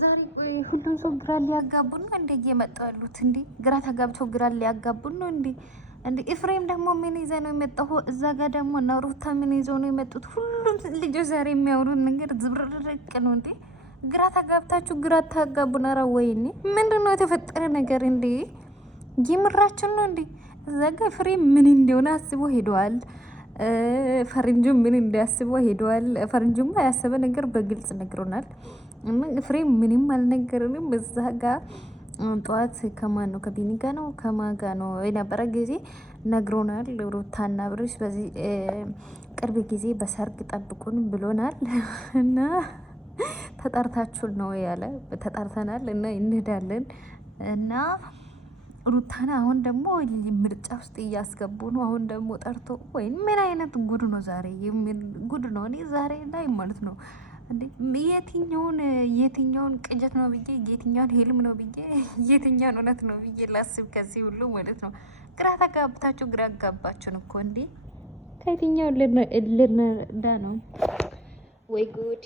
ዛሬ ሁሉም ሰው ግራ ሊያጋቡን ነው እንደ እየመጡ ያሉት እንዴ? ግራ ተጋብተው ግራ ሊያጋቡን ነው እንዴ? እንዴ ኤፍሬም ደግሞ ምን ይዘ ነው የመጣው? እዛ ጋር ደግሞ እና ሩታ ምን ይዘው ነው የመጡት? ሁሉም ልጆች ዛሬ የሚያወሩት ነገር ዝብርርቅ ነው እንዴ? ግራ ተጋብታችሁ ግራ ታጋቡን። ኧረ ወይኔ ምንድን ነው የተፈጠረ ነገር እንዴ? የምራችን ነው እንዴ? እዛ ጋር ኤፍሬም ምን እንደሆነ አስቦ ሄደዋል። ፈረንጁም ምን እንዲያስበው ሄደዋል። ፈረንጁማ ያሰበ ነገር በግልጽ ነግሮናል። ፍሬም ምንም አልነገርንም። በዛ ጋር ጠዋት ከማን ነው ከቢኒ ጋ ነው ከማጋ ነው የነበረ ጊዜ ነግሮናል። ሩታና ብርሽ በዚህ ቅርብ ጊዜ በሰርግ ጠብቁን ብሎናል እና ተጠርታችሁን ነው ያለ። ተጠርተናል እና እንሄዳለን እና ሩታና አሁን ደግሞ ምርጫ ውስጥ እያስገቡ ነው። አሁን ደግሞ ጠርቶ ወይ ምን አይነት ጉድ ነው ዛሬ? ጉድ ነው። እኔ ዛሬ ላይ ማለት ነው የትኛውን ቅጀት ነው ብዬ የትኛውን ሄልም ነው ብዬ የትኛውን እውነት ነው ብዬ ላስብ ከዚህ ሁሉ ማለት ነው። ግራ ተጋብታችሁ ግራ አጋባችሁን እኮ እንዴ! ከየትኛው ልንዳ ነው ወይ ጉድ!